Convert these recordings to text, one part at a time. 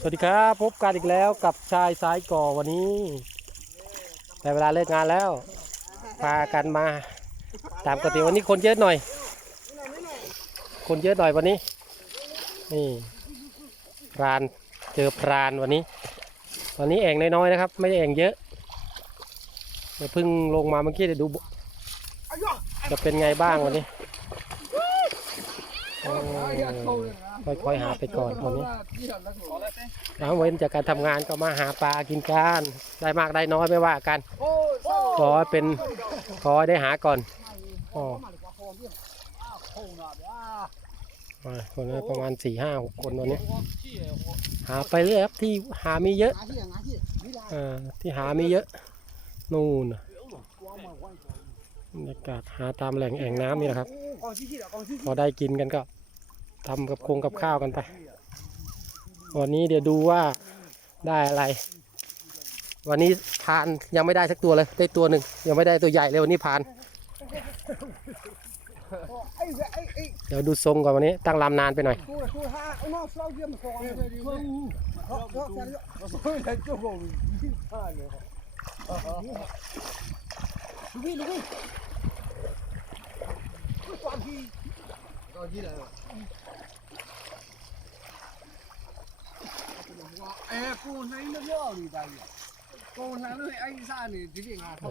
สวัสดีครับ พบกันอีกแล้วกับชายสายก่อวันนี้แต่เวลาเลิกงานแล้ว พากันมา ตามปกติวันนี้คนเยอะหน่อย คนเยอะหน่อยวันนี้ นี่พรานเจอพรานวันนี้ตอนนี้แอ่งน้อยๆนะครับ ไม่ได้แอ่งเยอะเดี๋ยวพิ่งลงมาเมื่อกี้เดี๋ยวดู จะเป็นไงบ้างวันนี้ ค่อยๆหาไปก่อนวันนี้หลังเว้นจากการทำงานก็มาหาปลากินกันได้มากได้น้อยไม่ว่ากันขอให้เป็นขอให้ได้หาก่อนอ๋อมาคนละประมาณสี่ห้าหกคนวันนี้ หาไปเรื่อยครับที่หามีเยอะเออที่หามีเยอะนู่นน่ะบรรยากาศหาตามแหล่งแอ่งน้ำนี่แหละครับ พอได้กินกันก็ ทำกับโครงกับข้าวกันไป วันนี้เดี๋ยวดูว่าได้อะไร วันนี้พานยังไม่ได้สักตัวเลย ได้ตัวหนึ่งยังไม่ได้ตัวใหญ่เลยวันนี้พาน เดี๋ยวดูทรงก่อนวันนี้ตั้งลำนานไปหน่อย 到一来。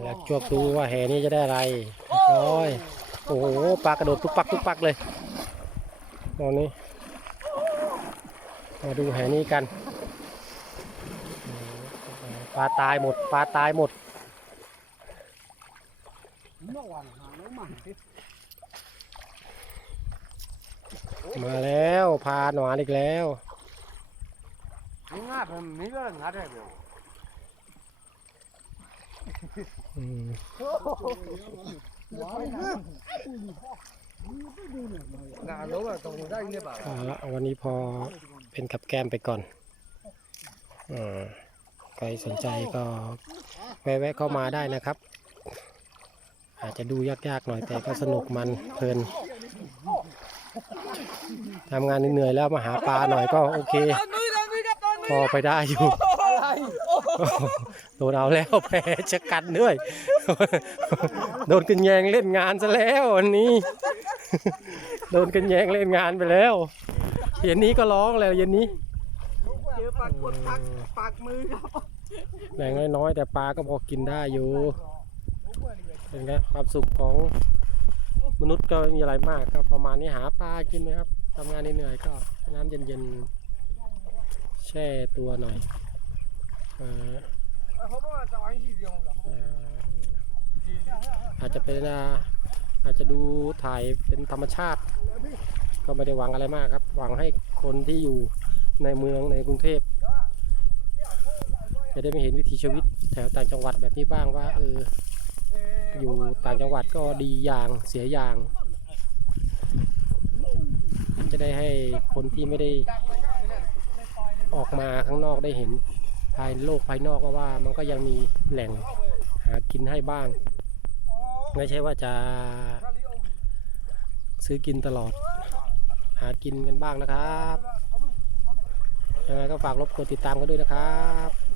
อยากจวกดูว่าแห่นี้จะได้อะไรโอ้ยโอ้โหปลากระโดดทุกปักทุกปักเลยตอนนี้ มาดูแห่นี้กันปลาตายหมดปลาตายหมด มาแล้วพาหนอนอีกแล้วงาผมนี่ก็งาได้เดียวงาด้วยตรงได้เนี่ยบ่าวันนี้พอเป็นกับแก้มไปก่อนอใครสนใจก็แวะเข้ามาได้นะครับ อาจจะดูยากๆหน่อยแต่ก็สนุกมันเพลิน ทำงานเหนื่อยๆแล้วมาหาปลาหน่อยก็โอเค พอไปได้อยู่โดนเอาแล้วแพ้ชะกันด้วยโดนกันแยงเล่นงานซะแล้ววันนี้โดนกันแยงเล่นงานไปแล้วเย็นนี้ก็ร้องแล้วเย็นนี้เจอปากกดปากปากมือครับแรงน้อยๆแต่ปลาก็พอกินได้อยู่เป็นไงความสุขของ มนุษย์ก็ไม่มีอะไรมากครับประมาณนี้หาปลากินนะครับทำงานเหนื่อยๆก็น้ำเย็นๆ แช่ตัวหน่อยอาจจะเป็นอาจจะดูถ่ายเป็นธรรมชาติ ก็ไม่ได้หวังอะไรมากครับ หวังให้คนที่อยู่ในเมืองในกรุงเทพจะได้ไม่เห็นวิถีชีวิตแถวต่างจังหวัดแบบนี้บ้างว่าเออ จังหวัดก็ดีอย่างเสียอย่าง จะได้ให้คนที่ไม่ได้ออกมาข้างนอกได้เห็นภายโลกภายนอกว่าวามันก็ยังมีแหล่งหากินให้บ้าง ไม่ใช่ว่าจะซื้อกินตลอด หากินกันบ้างนะครับยังไงก็ฝากรบกวนติดตามกันด้วยนะครับ